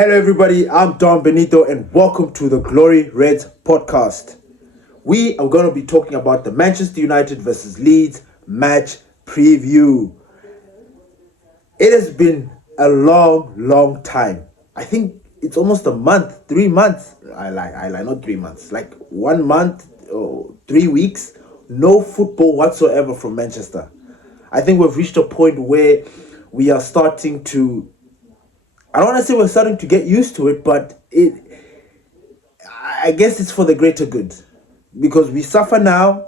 Hello everybody, I'm Don Benito and welcome to the Glory Reds podcast. We are going to be talking about the Manchester United versus Leeds match preview. It has been a long time. I think it's almost a month, 3 months. I lie, not 3 months. Like 1 month or 3 weeks, no football whatsoever from Manchester. I think we've reached a point where we are starting to, I don't want to say we're starting to get used to it, but I guess it's for the greater good. Because we suffer now.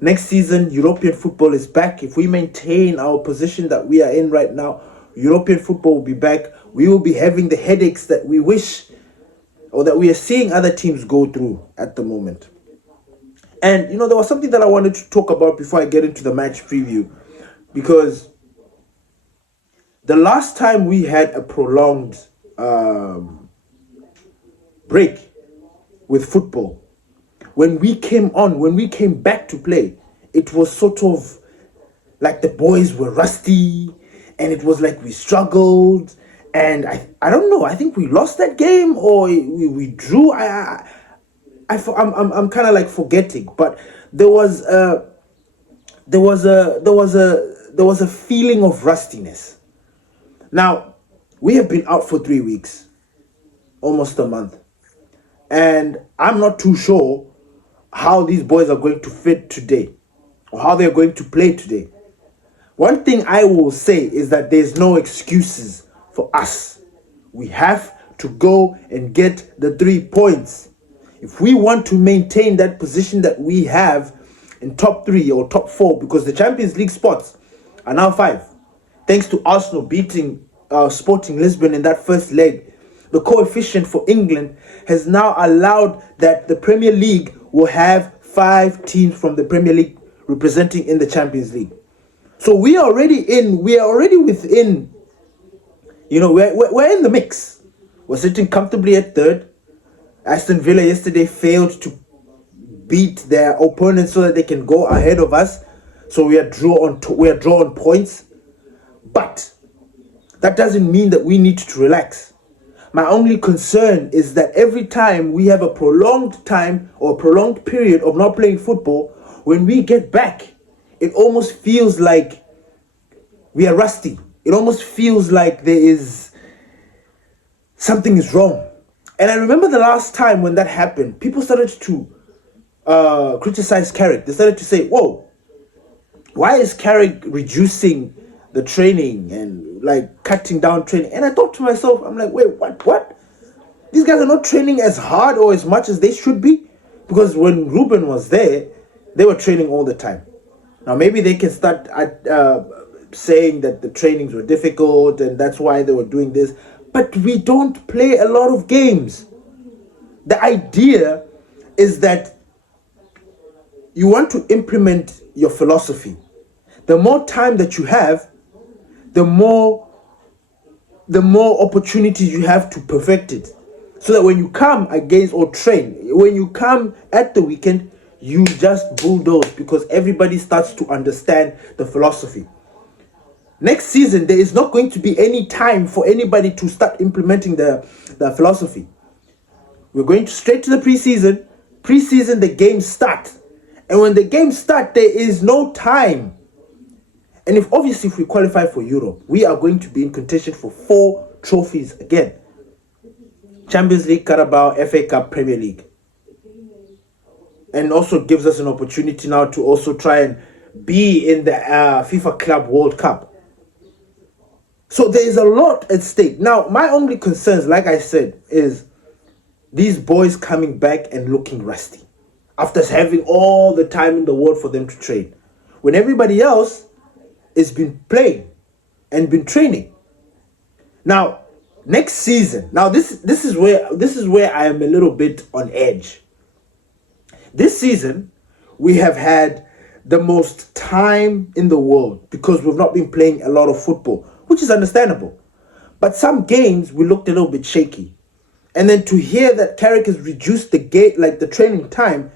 Next season, European football is back. If we maintain our position that we are in right now, European football will be back. We will be having the headaches that we wish or that we are seeing other teams go through at the moment. And, there was something that I wanted to talk about before I get into the match preview. Because the last time we had a prolonged break with football, when we came back to play, it was sort of like the boys were rusty and it was like we struggled. And I don't know, I think we lost that game or we drew. I'm kind of like forgetting, but there was a feeling of rustiness. Now, we have been out for 3 weeks, almost a month, and I'm not too sure how these boys are going to fit today or how they're going to play today. One thing I will say is that there's no excuses for us. We have to go and get the 3 points. If we want to maintain that position that we have in top 3 or top 4, because the Champions League spots are now 5. Thanks to Arsenal beating Sporting Lisbon in that first leg, the coefficient for England has now allowed that the Premier League will have 5 teams from the Premier League representing in the Champions League. So we are already within, we're in the mix. We're sitting comfortably at 3rd. Aston Villa yesterday failed to beat their opponents so that they can go ahead of us. So we are draw on points. But that doesn't mean that we need to relax. My only concern is that every time we have a prolonged time or prolonged period of not playing football, when we get back, it almost feels like we are rusty. It almost feels like something is wrong. And I remember the last time when that happened, people started to criticize Carrick. They started to say, whoa, why is Carrick reducing the training and like cutting down training? And I thought to myself, I'm like, wait, what? These guys are not training as hard or as much as they should be? Because when Ruben was there, they were training all the time. Now maybe they can start saying that the trainings were difficult and that's why they were doing this. But we don't play a lot of games. The idea is that you want to implement your philosophy. The more time that you have, the more opportunities you have to perfect it. So that when you come against or train, when you come at the weekend, you just bulldoze because everybody starts to understand the philosophy. Next season, there is not going to be any time for anybody to start implementing the philosophy. We're going straight to the preseason. Preseason, the games start. And when the games start, there is no time. And if we qualify for Europe, we are going to be in contention for 4 trophies again. Champions League, Carabao, FA Cup, Premier League. And also gives us an opportunity now to also try and be in the FIFA Club World Cup. So there is a lot at stake. Now, my only concerns, like I said, is these boys coming back and looking rusty. After having all the time in the world for them to train. When everybody else has been playing and been training. Now, next season, this is where I am a little bit on edge. This season, we have had the most time in the world because we've not been playing a lot of football, which is understandable. But some games we looked a little bit shaky. And then to hear that Carrick has reduced the training time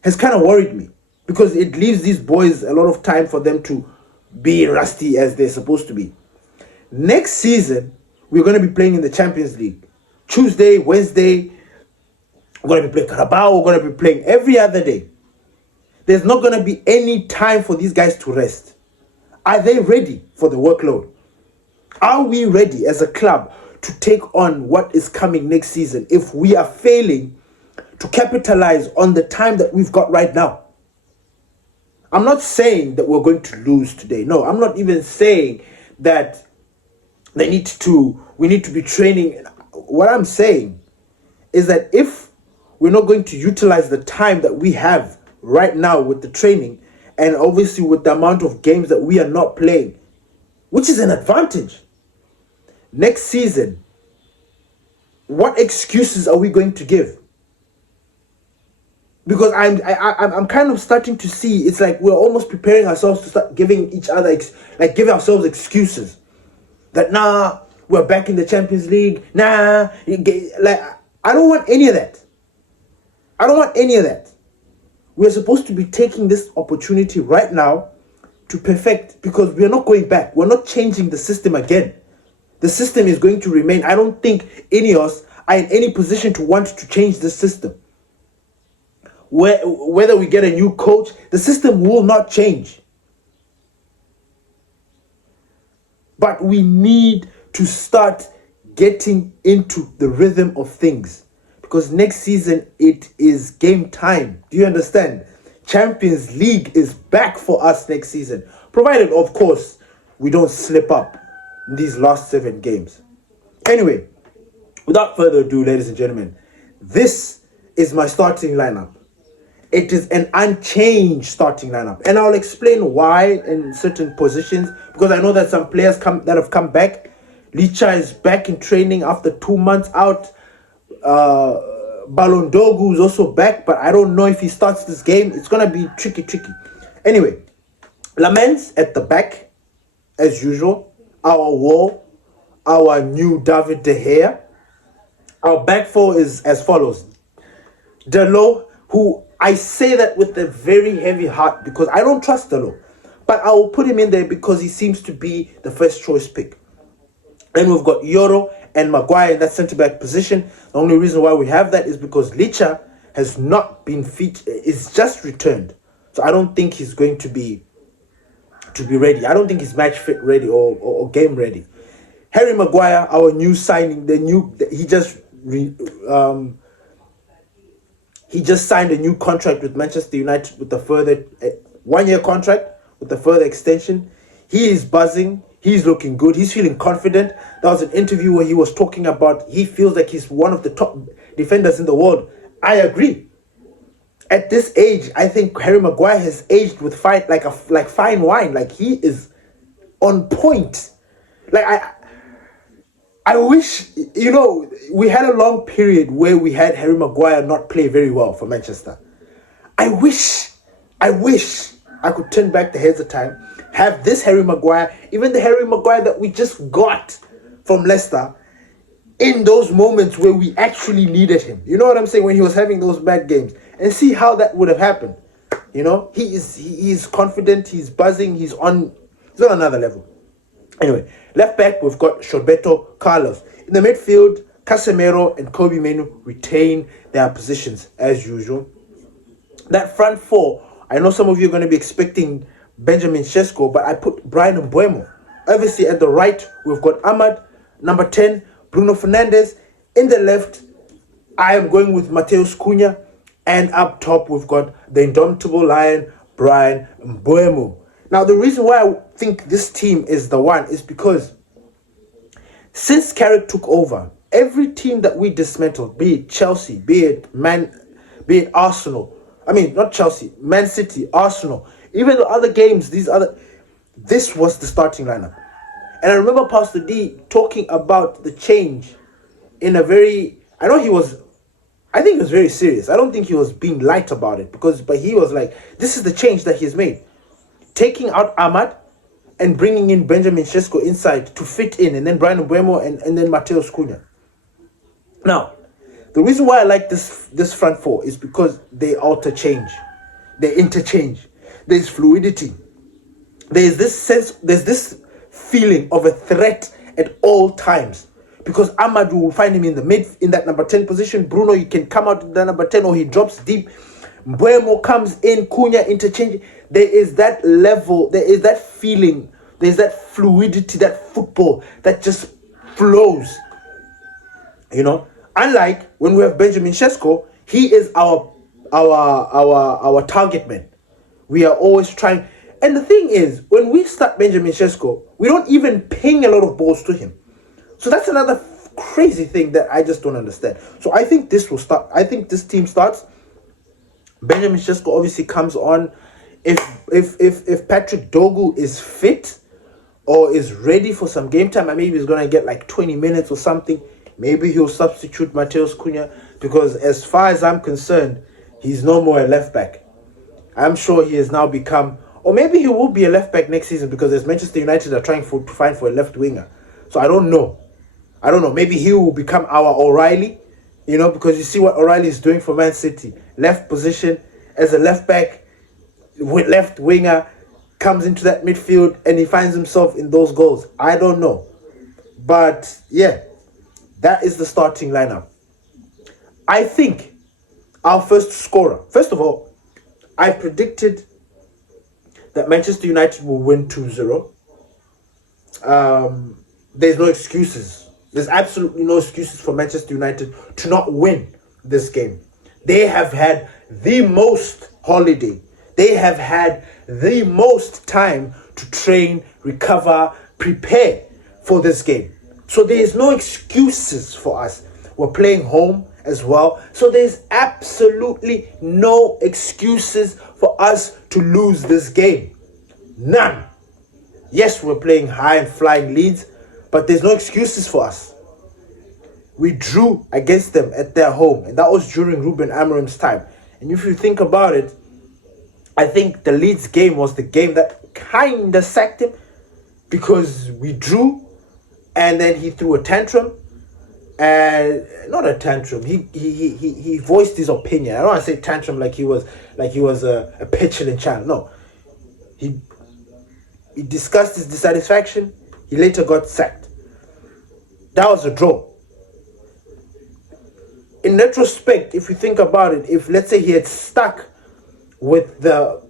has kind of worried me because it leaves these boys a lot of time for them to be rusty as they're supposed to be. Next season, we're going to be playing in the Champions League. Tuesday, Wednesday, we're going to be playing Carabao, we're going to be playing every other day. There's not going to be any time for these guys to rest. Are they ready for the workload? Are we ready as a club to take on what is coming next season if we are failing to capitalize on the time that we've got right now? I'm not saying that we're going to lose today. No, I'm not even saying that we need to be training. What I'm saying is that if we're not going to utilize the time that we have right now with the training, and obviously with the amount of games that we are not playing, which is an advantage, next season, what excuses are we going to give? Because I'm kind of starting to see, it's like we're almost preparing ourselves to start giving each other, giving ourselves excuses. That, nah, we're back in the Champions League. Nah, I don't want any of that. I don't want any of that. We're supposed to be taking this opportunity right now to perfect, because we're not going back. We're not changing the system again. The system is going to remain. I don't think any of us are in any position to want to change the system. Whether we get a new coach, the system will not change. But we need to start getting into the rhythm of things, because next season it is game time. Do you understand? Champions League is back for us next season, provided, of course, we don't slip up in these last 7 games. Anyway, without further ado, ladies and gentlemen, this is my starting lineup. It is an unchanged starting lineup, and I'll explain why in certain positions, because I know that some players that have come back. Licha is back in training after 2 months out. Balondogu is also back, but I don't know if he starts this game. It's gonna be tricky. Anyway, Lamens at the back, as usual. Our wall, our new David De Gea. Our back four is as follows: Delo, who I say that with a very heavy heart because I don't trust Delo, but I will put him in there because he seems to be the first choice pick. And we've got Yoro and Maguire in that centre-back position. The only reason why we have that is because Licha has not been is just returned. So I don't think he's going to be ready. I don't think he's match fit ready or game ready. Harry Maguire, our new signing, he just signed a new contract with Manchester United with a further 1-year contract with a further extension. He is buzzing. He's looking good. He's feeling confident. There was an interview where he was talking about he feels like he's one of the top defenders in the world. I agree. At this age, I think Harry Maguire has aged with like fine wine. Like, he is on point. Like, I wish, we had a long period where we had Harry Maguire not play very well for Manchester. I wish I could turn back the heads of time, have this Harry Maguire, even the Harry Maguire that we just got from Leicester, in those moments where we actually needed him. You know what I'm saying? When he was having those bad games, and see how that would have happened. He is confident, he's buzzing, he's on another level. Anyway, left back, we've got Shorbeto Carlos. In the midfield, Casemiro and Kobe Menu retain their positions as usual. That front four, I know some of you are going to be expecting Benjamin Sesko, but I put Brian Mbeumo. Obviously, at the right, we've got Ahmad. Number 10, Bruno Fernandes. In the left, I am going with Mateus Cunha. And up top, we've got the indomitable lion, Brian Mbeumo. Now, the reason why I think this team is the one is because since Carrick took over, every team that we dismantled, be it Chelsea, be it Arsenal, not Chelsea, Man City, Arsenal, even the other games, this was the starting lineup. And I remember Pastor D talking about the change in a very, I think he was very serious. I don't think he was being light about it, but he was like, this is the change that he's made. Taking out Ahmad and bringing in Benjamin Sesko inside to fit in, and then Brian Mbeumo and then Mateus Cunha. Now, the reason why I like this front four is because they they interchange. There's fluidity. There's this feeling of a threat at all times. because Amadou will find him in the mid, in that number 10 position. Bruno, you can come out to the number 10, or he drops deep. Mbuemo comes in, Cunha interchange. There is that level, there is that feeling, there is that fluidity, that football that just flows. Unlike when we have Benjamin Sesko, he is our target man. We are always trying. And the thing is, when we start Benjamin Sesko, we don't even ping a lot of balls to him. So that's another crazy thing that I just don't understand. So I think this will start. I think this team starts. Benjamin Sesko obviously comes on. If Patrick Dogu is fit or is ready for some game time, and maybe he's gonna get like 20 minutes or something, maybe he'll substitute Matheus Cunha, because as far as I'm concerned, he's no more a left back. I'm sure he has now become, or maybe he will be a left back next season, because as Manchester United are trying to find for a left winger. So I don't know. Maybe he will become our O'Reilly, because you see what O'Reilly is doing for Man City. Left position as a left back, with left winger, comes into that midfield and he finds himself in those goals. I don't know. But yeah, that is the starting lineup. I think our first scorer, first of all, I predicted that Manchester United will win 2-0. There's no excuses. There's absolutely no excuses for Manchester United to not win this game. They have had the most holiday. They have had the most time to train, recover, prepare for this game. So there is no excuses for us. We're playing home as well. So there's absolutely no excuses for us to lose this game. None. Yes, we're playing high and flying Leeds, but there's no excuses for us. We drew against them at their home, and that was during Ruben Amorim's time. And if you think about it, I think the Leeds game was the game that kind of sacked him, because we drew and then he threw a tantrum. And not a tantrum. He voiced his opinion. I don't want to say tantrum like he was a petulant child. No. He discussed his dissatisfaction. He later got sacked. That was a draw. In retrospect, if you think about it, if let's say he had stuck with the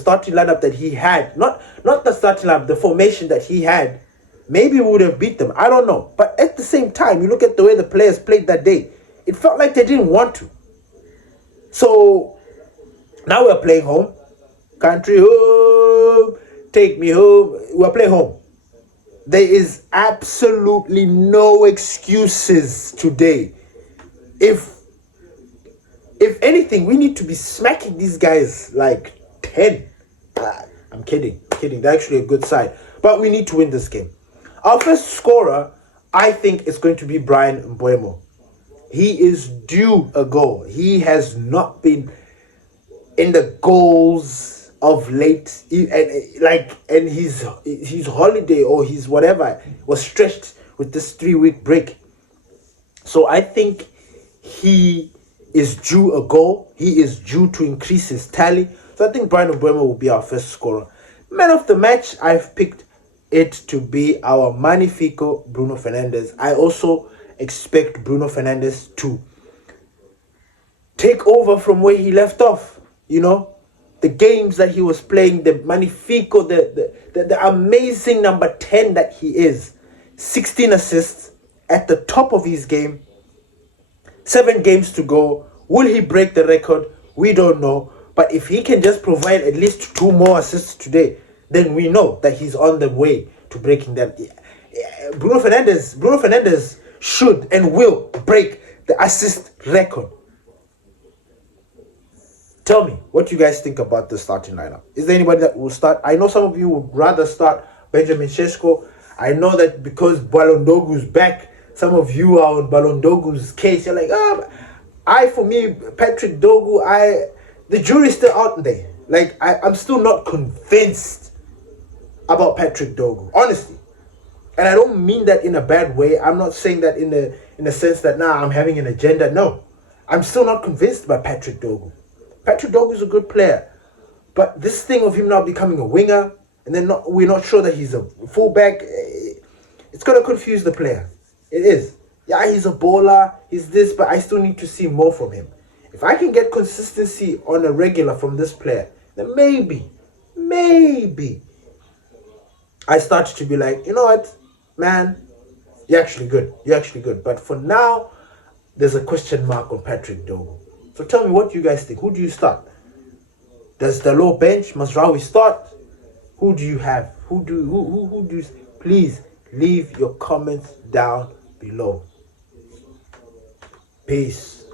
starting lineup that he had, not the starting lineup, the formation that he had, maybe we would have beat them. I don't know. But at the same time, you look at the way the players played that day, it felt like they didn't want to. So now we're playing home. Country home, take me home. We're playing home. There is absolutely no excuses today. If anything, we need to be smacking these guys like 10. I'm kidding. They're actually a good side. But we need to win this game. Our first scorer, I think, is going to be Bryan Mbeumo. He is due a goal. He has not been in the goals of late. And his holiday or his whatever was stretched with this 3-week break. So I think he is due a goal. He is due to increase his tally. So I think Bryan Mbeumo will be our first scorer. Man of the match, I've picked it to be our Magnifico Bruno Fernandes. I also expect Bruno Fernandes to take over from where he left off. The games that he was playing, the Magnifico, the amazing number 10 that he is. 16 assists at the top of his game. 7 games to go. Will he break the record? We don't know. But if he can just provide at least 2 more assists today, then we know that he's on the way to breaking that. Bruno Fernandes should and will break the assist record. Tell me, what you guys think about the starting lineup? Is there anybody that will start? I know some of you would rather start Benjamin Sesko. I know that because Balondogu's back, some of you are on Balondogu's case. You're like, for me, Patrick Dogu, the jury's still out there. Like, I'm still not convinced about Patrick Dogu, honestly. And I don't mean that in a bad way. I'm not saying that in the sense that, I'm having an agenda. No. I'm still not convinced by Patrick Dogu. Patrick Dogu is a good player. But this thing of him now becoming a winger, and then we're not sure that he's a fullback, it's going to confuse the player. It is. Yeah, he's a baller, he's this, but I still need to see more from him. If I can get consistency on a regular from this player, then maybe I started to be like, you know what, man, you're actually good. But for now, there's a question mark on Patrick Dogo. So tell me what you guys think. Who do you start? Does the low bench Mazraoui start? Who do you have? Who do you? Please leave your comments down below. Peace.